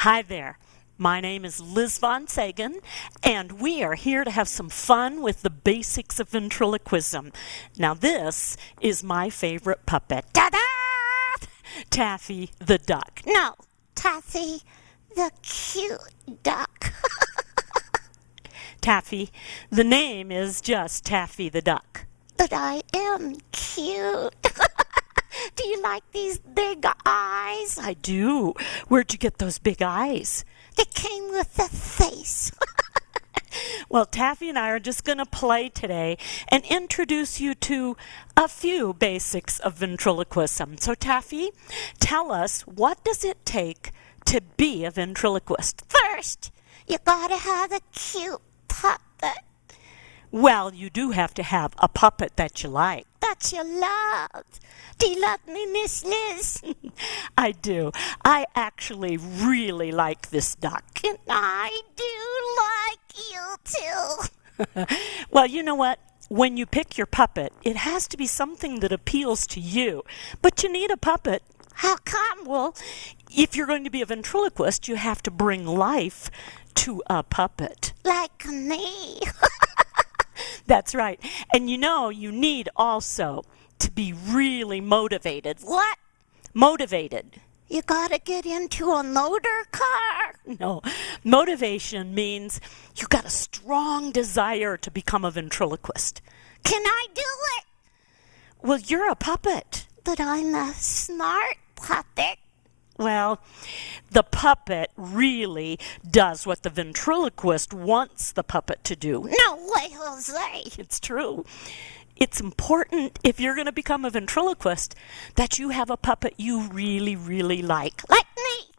Hi there. My name is Liz VonSeggen, and we are here to have some fun with the basics of ventriloquism. Now, this is my favorite puppet. Ta-da! Taffy the duck. No, Taffy the cute duck. Taffy, the name is just Taffy the duck. But I am cute. Do you like these big eyes? I do. Where'd you get those big eyes? They came with the face. Well, Taffy and I are just going to play today and introduce you to a few basics of ventriloquism. So, Taffy, tell us, what does it take to be a ventriloquist? First, you gotta have a cute puppet Well, you do have to have a puppet that you like. that you love. Do you love me, Miss Liz? I do. I actually really like this duck. And I do like you too. Well, you know what? When you pick your puppet, it has to be something that appeals to you. But you need a puppet. How come? Well, if you're going to be a ventriloquist, you have to bring life to a puppet. Like me. That's right. And you know, you need also to be really motivated. What? Motivated. You gotta get into a motor car? No, motivation means you got a strong desire to become a ventriloquist. Can I do it? Well, you're a puppet. But I'm a smart puppet. Well, the puppet really does what the ventriloquist wants the puppet to do. No way, Jose. It's true. It's important, if you're going to become a ventriloquist, that you have a puppet you really, really like. Like me.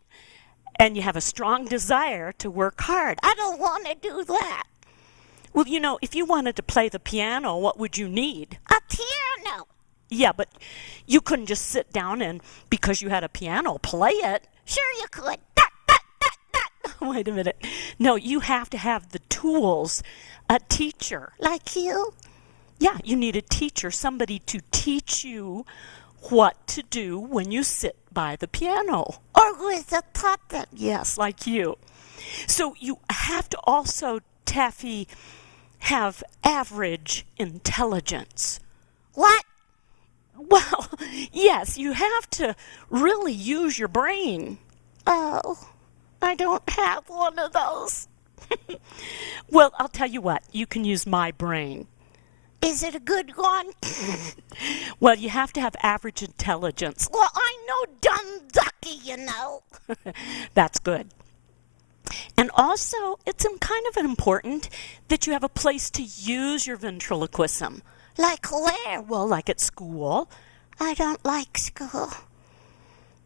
And you have a strong desire to work hard. I don't want to do that. Well, you know, if you wanted to play the piano, what would you need? A piano. Yeah, but you couldn't just sit down and, because you had a piano, play it. Sure you could. That, that, that, that. Wait a minute. No, you have to have the tools, a teacher. Like you? Yeah, you need a teacher, somebody to teach you what to do when you sit by the piano. Or with a puppet. Yes, like you. So you have to also, Taffy, have average intelligence. What? Well, yes, you have to really use your brain. Oh, I don't have one of those. Well, I'll tell you what, you can use my brain. Is it a good one? Well, you have to have average intelligence. Well, I'm no dumb ducky, you know. That's good. And also, it's kind of important that you have a place to use your ventriloquism. Like where? Well, like at school. I don't like school.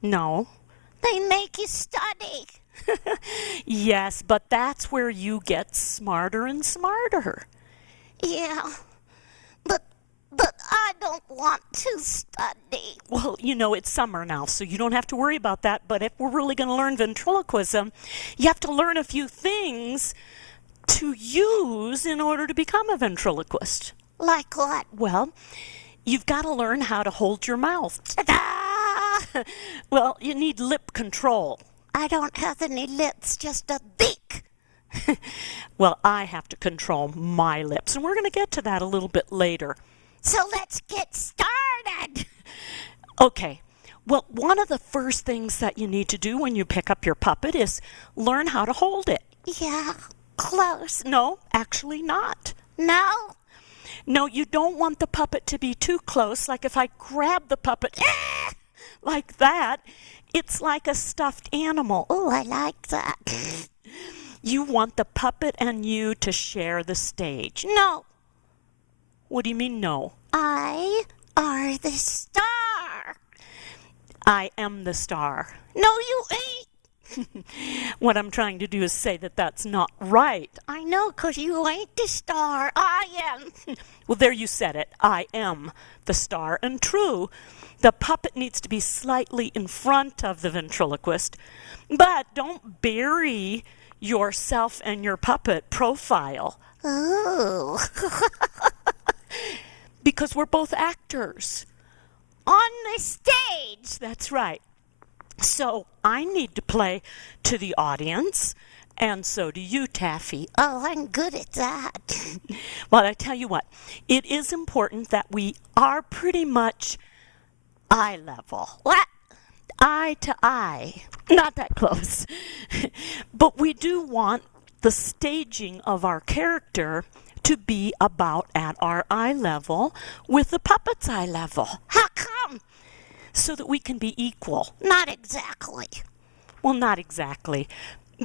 No. They make you study. Yes, but that's where you get smarter and smarter. Yeah, but I don't want to study. Well, you know, it's summer now, so you don't have to worry about that. But if we're really going to learn ventriloquism, you have to learn a few things to use in order to become a ventriloquist. Like what? Well, you've got to learn how to hold your mouth. Ta-da! Well, you need lip control. I don't have any lips, just a beak. Well, I have to control my lips, and we're going to get to that a little bit later. So let's get started. Okay. Well, one of the first things that you need to do when you pick up your puppet is learn how to hold it. Yeah, close. No, actually not. No? No, you don't want the puppet to be too close. Like if I grab the puppet like that, it's like a stuffed animal. Oh, I like that. You want the puppet and you to share the stage. No, What do you mean, no? I are the star. I am the star. No, you ain't. What I'm trying to do is say that that's not right. I know, 'cause you ain't the star. I am. Well, there you said it. I am the star. And true, the puppet needs to be slightly in front of the ventriloquist, but don't bury yourself and your puppet profile. Ooh. Because we're both actors. On the stage. That's right. So I need to play to the audience, and so do you, Taffy. Oh, I'm good at that. Well, I tell you what, it is important that we are pretty much eye level. What? Eye to eye. Not that close. But we do want the staging of our character to be about at our eye level with the puppet's eye level, How come? so that we can be equal. Not exactly. Well, not exactly.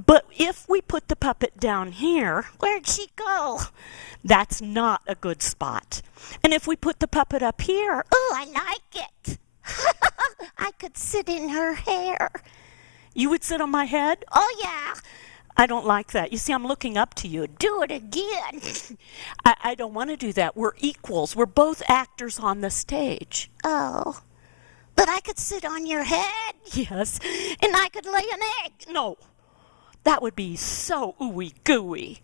But if we put the puppet down here, Where'd she go? that's not a good spot. And if we put the puppet up here, Oh, I like it. I could sit in her hair. you would sit on my head? Oh, yeah. I don't like that. You see, I'm looking up to you. Do it again. I don't want to do that. We're equals. We're both actors on the stage. Oh. But I could sit on your head, Yes. and I could lay an egg. No. That would be so ooey gooey.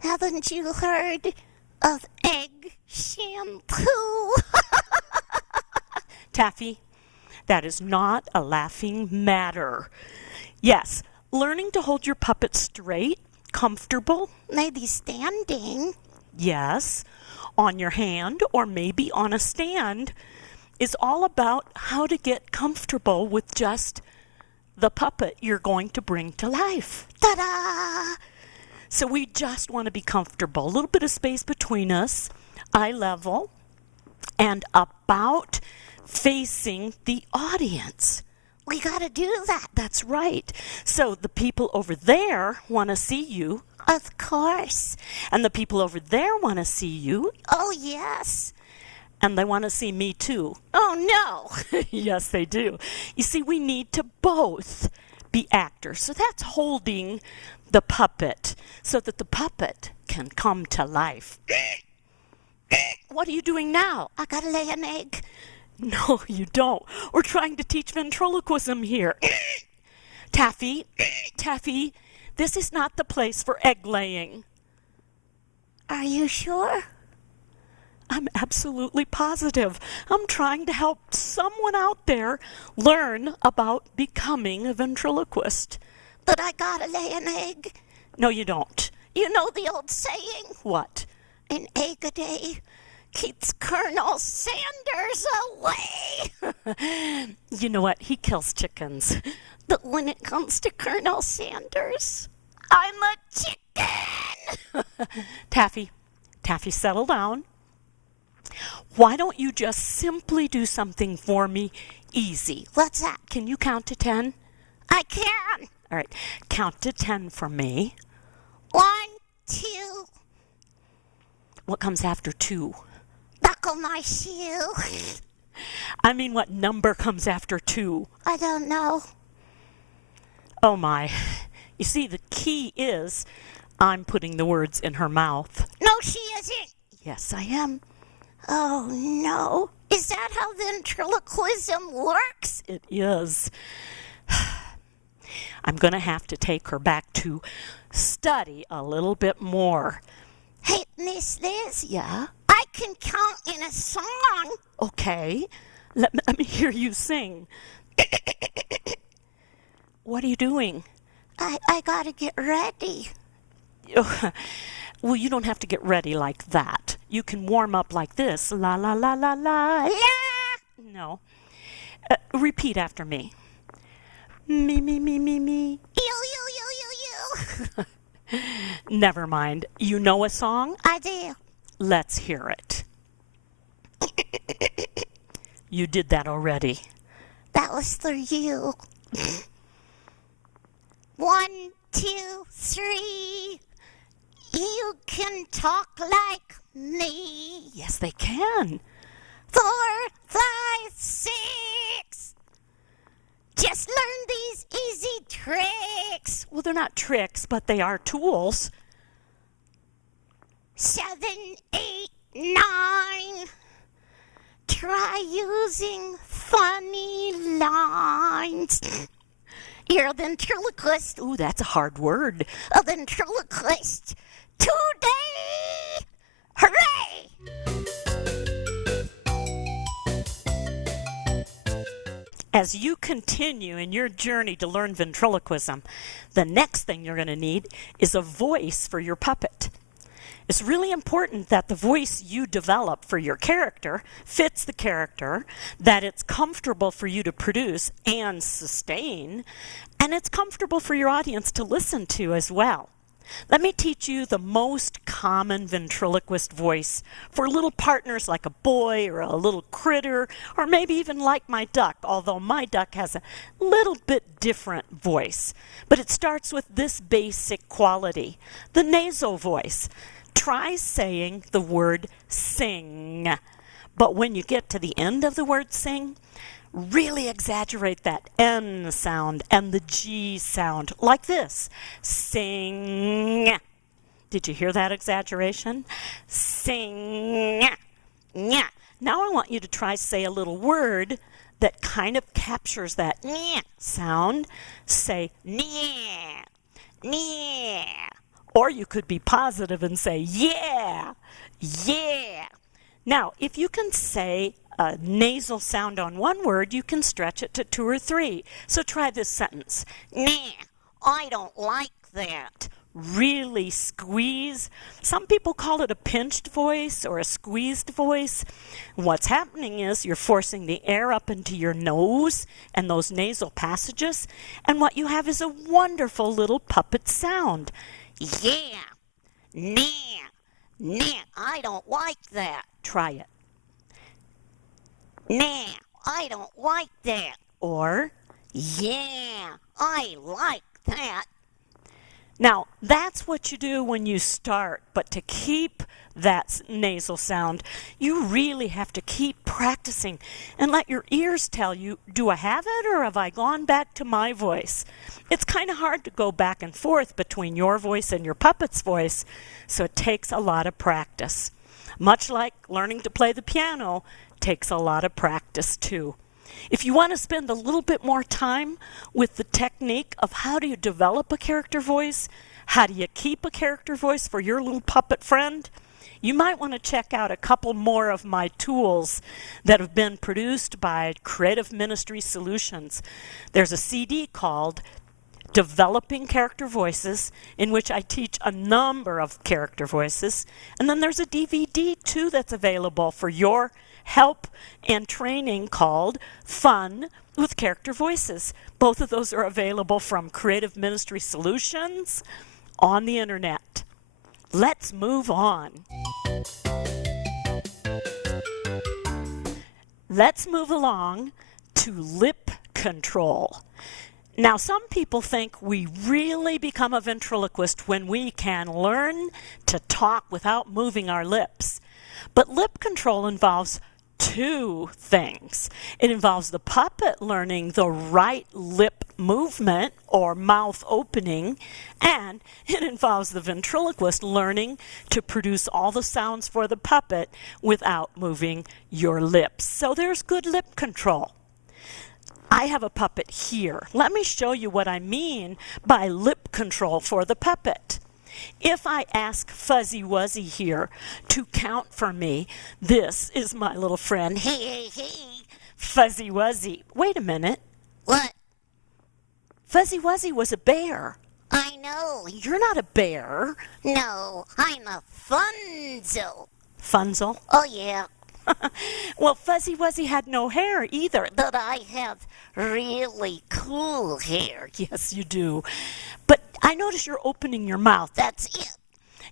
Haven't you heard of egg shampoo? Taffy, that is not a laughing matter. Yes, learning to hold your puppet straight, comfortable, Maybe standing. yes, on your hand or maybe on a stand, is all about how to get comfortable with just the puppet you're going to bring to life. Ta-da! So we just want to be comfortable. A little bit of space between us, eye level, and about facing the audience. We gotta do that. That's right. So the people over there want to see you, Of course. and the people over there want to see you, Oh, yes. and they want to see me too. Oh, no. Yes, they do. You see, we need to both be actors. So that's holding the puppet so that the puppet can come to life. What are you doing now? I gotta lay an egg. No, you don't. We're trying to teach ventriloquism here. Taffy, this is not the place for egg laying. Are you sure? I'm absolutely positive. I'm trying to help someone out there learn about becoming a ventriloquist. But I gotta lay an egg. No, you don't. You know the old saying, What? an egg a day keeps Colonel Sanders away. You know what? He kills chickens. But when it comes to Colonel Sanders, I'm a chicken. Taffy, settle down. Why don't you just simply do something for me easy? What's that? Can you count to 10? I can. All right, count to 10 for me. 1, 2, What comes after 2? buckle my shoe. I mean, what number comes after 2? I don't know. Oh my. You see, the key is I'm putting the words in her mouth. No, she isn't. Yes, I am. Oh, no. Is that how ventriloquism works? It is. I'm going to have to take her back to study a little bit more. Hey, Miss Liz, Yeah? I can count in a song. Okay. Let me hear you sing. What are you doing? I gotta get ready. Well, you don't have to get ready like that. You can warm up like this. La, la, la, la, la. La! No. Repeat after me. Me, me, me, me, me. You. Never mind. You know a song? I do. Let's hear it. You did that already. That was for you. 1, 2, 3. You can talk like me. Yes, they can. 4, 5, 6. Just learn these easy tricks. Well, they're not tricks, but they are tools. 7, 8, 9. Try using funny lines. You're a ventriloquist. Ooh, that's a hard word. A ventriloquist. Today! Hooray! As you continue in your journey to learn ventriloquism, the next thing you're going to need is a voice for your puppet. It's really important that the voice you develop for your character fits the character, that it's comfortable for you to produce and sustain, and it's comfortable for your audience to listen to as well. Let me teach you the most common ventriloquist voice for little partners like a boy or a little critter, or maybe even like my duck, although my duck has a little bit different voice. But it starts with this basic quality, the nasal voice. Try saying the word sing, but when you get to the end of the word sing, really exaggerate that N sound and the G sound like this. Sing. Did you hear that exaggeration? Sing. Nya. Now I want you to try say a little word that kind of captures that nya sound. Say nya. Nya. Or you could be positive and say, yeah, yeah. Now, if you can say a nasal sound on one word, you can stretch it to 2 or 3. So try this sentence. Nah, I don't like that. Really squeeze. Some people call it a pinched voice or a squeezed voice. What's happening is you're forcing the air up into your nose and those nasal passages, and what you have is a wonderful little puppet sound. Yeah, nah, nah, I don't like that. Try it. Nah, I don't like that. Or, Yeah, I like that. now that's what you do when you start, but to keep that nasal sound, you really have to keep practicing and let your ears tell you, do I have it or have I gone back to my voice? It's kind of hard to go back and forth between your voice and your puppet's voice, so it takes a lot of practice. Much like learning to play the piano takes a lot of practice too. If you want to spend a little bit more time with the technique of how do you develop a character voice, how do you keep a character voice for your little puppet friend, you might want to check out a couple more of my tools that have been produced by Creative Ministry Solutions. There's a CD called Developing Character Voices, in which I teach a number of character voices. And then there's a DVD too that's available for your help and training called Fun with Character Voices. Both of those are available from Creative Ministry Solutions on the internet. Let's move on. Let's move along to lip control. Now, some people think we really become a ventriloquist when we can learn to talk without moving our lips. But lip control involves 2 things. It involves the puppet learning the right lip movement or mouth opening, and it involves the ventriloquist learning to produce all the sounds for the puppet without moving your lips. So there's good lip control. I have a puppet here. Let me show you what I mean by lip control for the puppet. If I ask Fuzzy Wuzzy here to count for me, this is my little friend. Hey, hey, hey. Fuzzy Wuzzy. Wait a minute. What? Fuzzy Wuzzy was a bear. I know. You're not a bear. No, I'm a funzo. Funzel. Oh, yeah. Well, Fuzzy Wuzzy had no hair either. But I have really cool hair. Yes, you do. But I notice you're opening your mouth. That's it.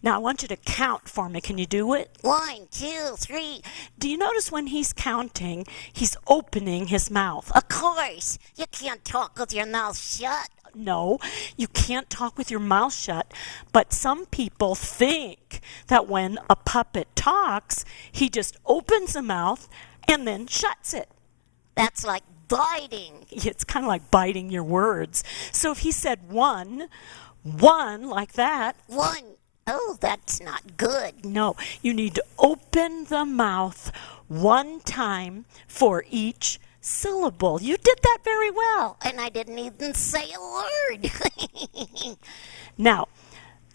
Now, I want you to count for me. Can you do it? 1, 2, 3. Do you notice when he's counting, he's opening his mouth? Of course. You can't talk with your mouth shut. No, you can't talk with your mouth shut, but some people think that when a puppet talks, he just opens the mouth and then shuts it. That's like biting. It's kind of like biting your words. So if he said one like that. 1. Oh, that's not good. No, you need to open the mouth 1 time for each syllable. You did that very well. And I didn't even say a word. Now,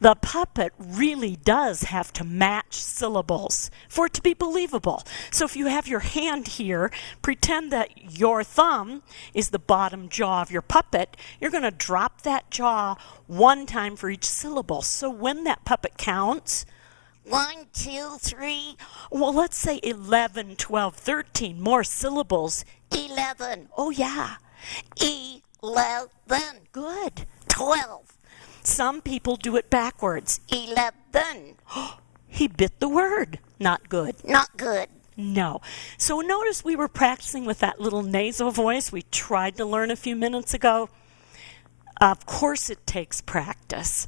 The puppet really does have to match syllables for it to be believable. So if you have your hand here, pretend that your thumb is the bottom jaw of your puppet. You're going to drop that jaw one time for each syllable. So when that puppet counts, 1, 2, 3, well, let's say 11, 12, 13, more syllables. 11, Oh, yeah. 11, Good. 12, Some people do it backwards. 11. He bit the word. Not good. Not good. No. So notice we were practicing with that little nasal voice we tried to learn a few minutes ago. Of course it takes practice.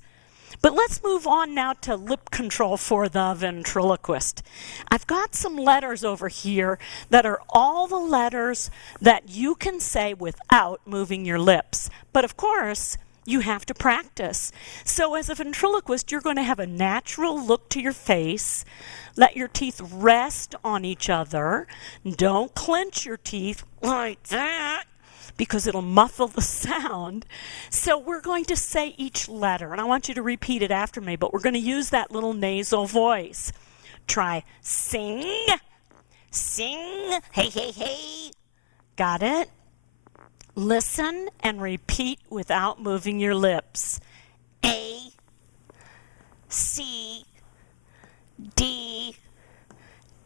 But let's move on now to lip control for the ventriloquist. I've got some letters over here that are all the letters that you can say without moving your lips. But of course, you have to practice. So as a ventriloquist, you're going to have a natural look to your face. Let your teeth rest on each other. Don't clench your teeth like that, because it'll muffle the sound. So we're going to say each letter, and I want you to repeat it after me, but we're going to use that little nasal voice. Try sing, Sing, hey, hey, hey. got it? Listen and repeat without moving your lips. A, C, D,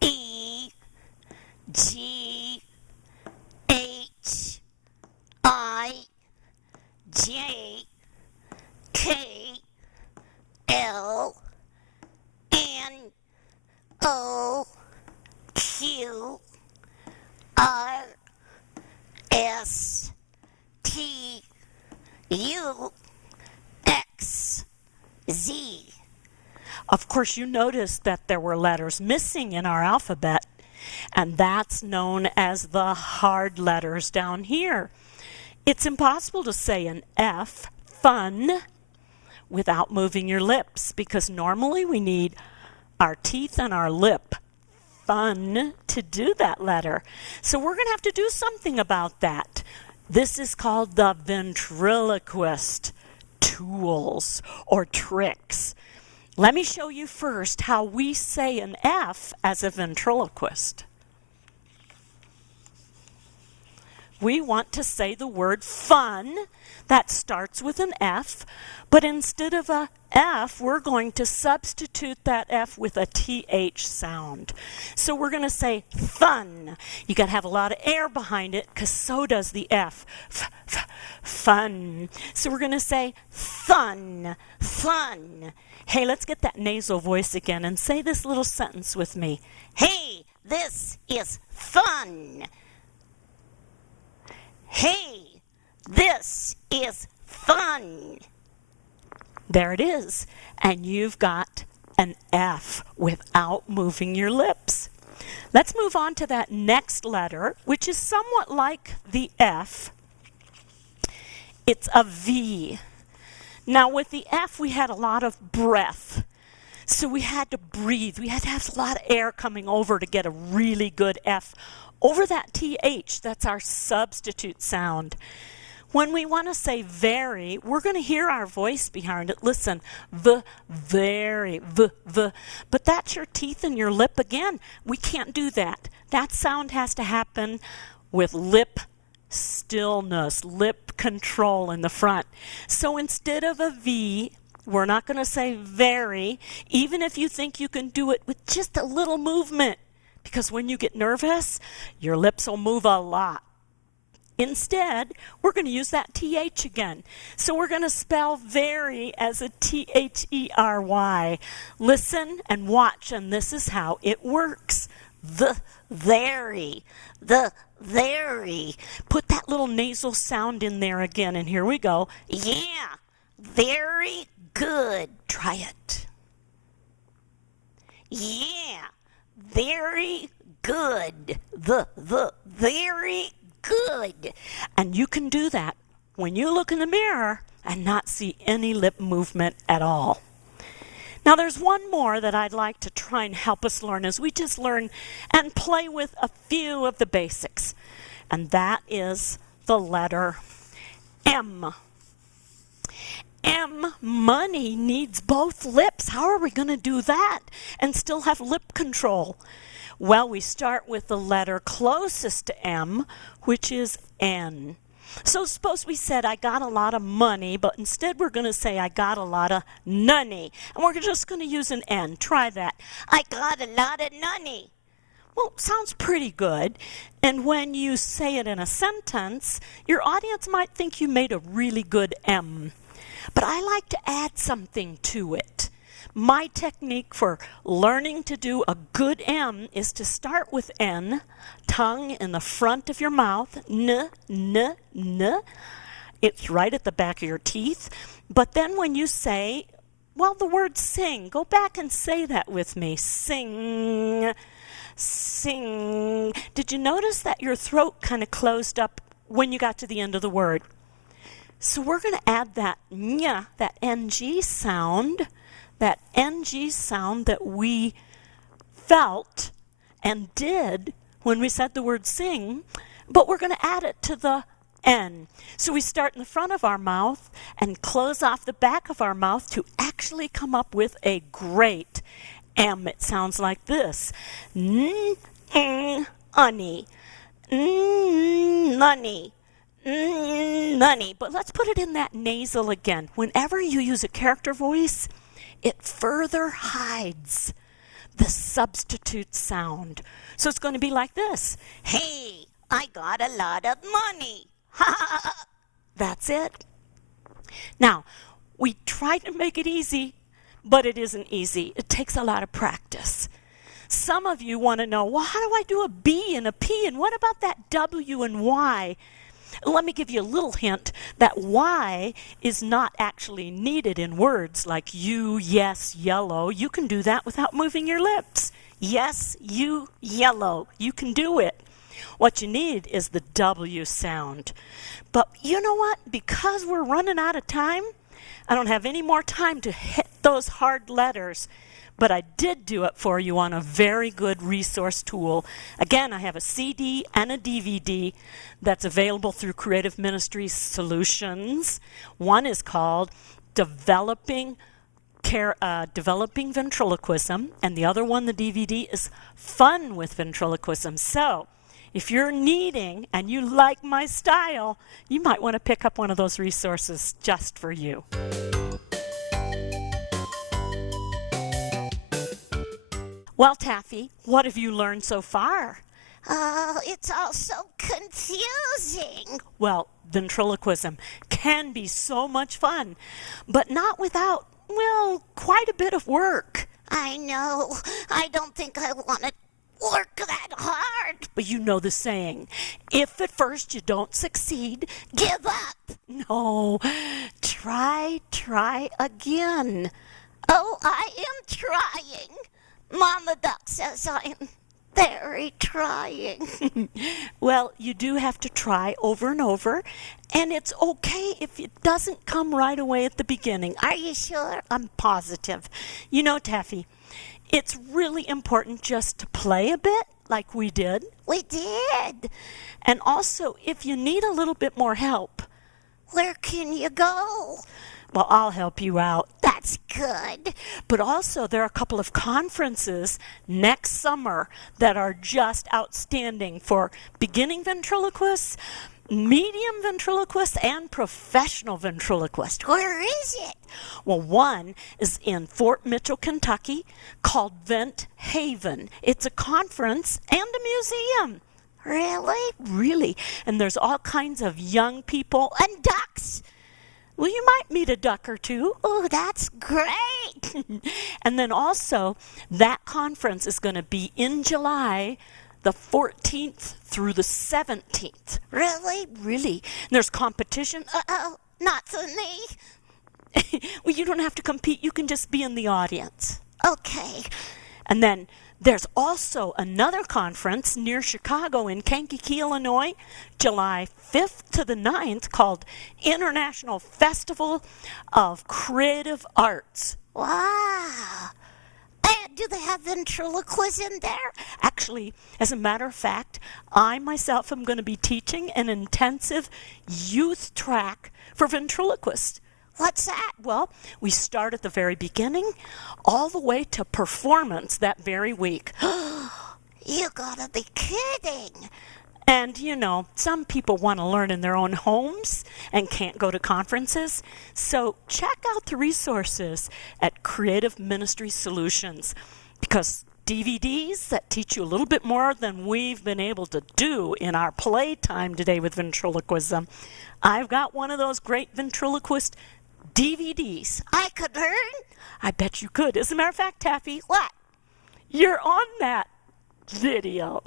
E, G, H, I, J, K, L, N, O, Q, R, S, T, U, X, Z. Of course, you noticed that there were letters missing in our alphabet, and that's known as the hard letters down here. It's impossible to say an F, fun, without moving your lips, because normally we need our teeth and our lip, fun, to do that letter. So we're going to have to do something about that. This is called the ventriloquist tools or tricks. Let me show you first how we say an F as a ventriloquist. We want to say the word fun. That starts with an F, but instead of a F, we're going to substitute that F with a TH sound. So we're going to say fun. You got to have a lot of air behind it, because so does the F. Fun. So we're going to say fun, fun. Hey, let's get that nasal voice again and say this little sentence with me. Hey, this is fun. Hey, this is fun. There it is. And you've got an F without moving your lips. Let's move on to that next letter, which is somewhat like the F. It's a V. Now with the F, we had a lot of breath. So we had to breathe. We had to have a lot of air coming over to get a really good F over that TH. That's our substitute sound. When we want to say very, we're going to hear our voice behind it. Listen, very, but that's your teeth and your lip again. We can't do that. That sound has to happen with lip stillness, lip control in the front. So instead of a V, we're not going to say very, even if you think you can do it with just a little movement, because when you get nervous, your lips will move a lot. Instead, we're going to use that TH again. So we're going to spell very as a THERY. Listen and watch, and this is how it works. The very. Put that little nasal sound in there again, and here we go. Yeah, very good. Try it. Yeah, very good. The very good. And you can do that when you look in the mirror and not see any lip movement at all. Now there's one more that I'd like to try and help us learn as we just learn and play with a few of the basics. And that is the letter M. money needs both lips. How are we going to do that and still have lip control? Well, we start with the letter closest to M, which is N. So suppose we said I got a lot of money, but instead we're going to say I got a lot of nunny. And we're just going to use an N. Try that. I got a lot of nunny. Well, sounds pretty good. And when you say it in a sentence, your audience might think you made a really good M. But I like to add something to it. My technique for learning to do a good M is to start with N, tongue in the front of your mouth, N, N, N. It's right at the back of your teeth. But then when you say, well, the word sing, go back and say that with me. Sing, sing. Did you notice that your throat kind of closed up when you got to the end of the word? So we're going to add that nya, that NG sound. That NG sound that we felt and did when we said the word sing, but we're going to add it to the N. So we start in the front of our mouth and close off the back of our mouth to actually come up with a great M. It sounds like this. N, unny, nunny. Nunny. But let's put it in that nasal again. Whenever you use a character voice, it further hides the substitute sound. So it's going to be like this. Hey, I got a lot of money. That's it. Now, we try to make it easy, but it isn't easy. It takes a lot of practice. Some of you want to know, well, how do I do a B and a P? And what about that W and Y? Let me give you a little hint that Y is not actually needed in words like you, yes, yellow. You can do that without moving your lips. Yes, you, yellow. You can do it. What you need is the W sound. But you know what? Because we're running out of time, I don't have any more time to hit those hard letters. But I did do it for you on a very good resource tool. Again, I have a CD and a DVD that's available through Creative Ministries Solutions. One is called Developing Ventriloquism, and the other one, the DVD, is Fun with Ventriloquism. So, if you're needing and you like my style, you might want to pick up one of those resources just for you. Well, Taffy, what have you learned so far? Oh, it's all so confusing. Well, ventriloquism can be so much fun, but not without, well, quite a bit of work. I know. I don't think I want to work that hard. But you know the saying, if at first you don't succeed, give up. No, try again. Oh, I am trying. Mama Duck says I'm very trying. Well, you do have to try over and over, and it's okay if it doesn't come right away at the beginning. Are you sure? I'm positive. You know, Taffy, it's really important just to play a bit like we did. We did. And also, if you need a little bit more help, where can you go? Well, I'll help you out. That's good. But also, there are a couple of conferences next summer that are just outstanding for beginning ventriloquists, medium ventriloquists, and professional ventriloquists. Where is it? Well, one is in Fort Mitchell, Kentucky, called Vent Haven. It's a conference and a museum. Really? Really. And there's all kinds of young people. And ducks. Well, you might meet a duck or two. Oh, that's great. And then also, that conference is going to be in July, the 14th through the 17th. Really? Really. And there's competition. Uh-oh, not for me. Well, you don't have to compete. You can just be in the audience. Okay. And then there's also another conference near Chicago in Kankakee, Illinois, July 5th to the 9th, called International Festival of Creative Arts. Wow. And do they have ventriloquism there? Actually, as a matter of fact, I myself am going to be teaching an intensive youth track for ventriloquists What's that? Well, we start at the very beginning all the way to performance that very week. You gotta be kidding. And some people want to learn in their own homes and can't go to conferences. So check out the resources at Creative Ministry Solutions, because DVDs that teach you a little bit more than we've been able to do in our playtime today with ventriloquism. I've got one of those great ventriloquist DVDs. I could learn? I bet you could. As a matter of fact, Taffy, What? you're on that video.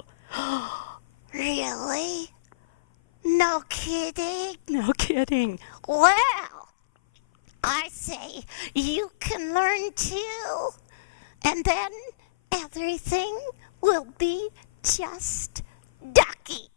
Really? No kidding? No kidding. Well, I say you can learn too. And then everything will be just ducky.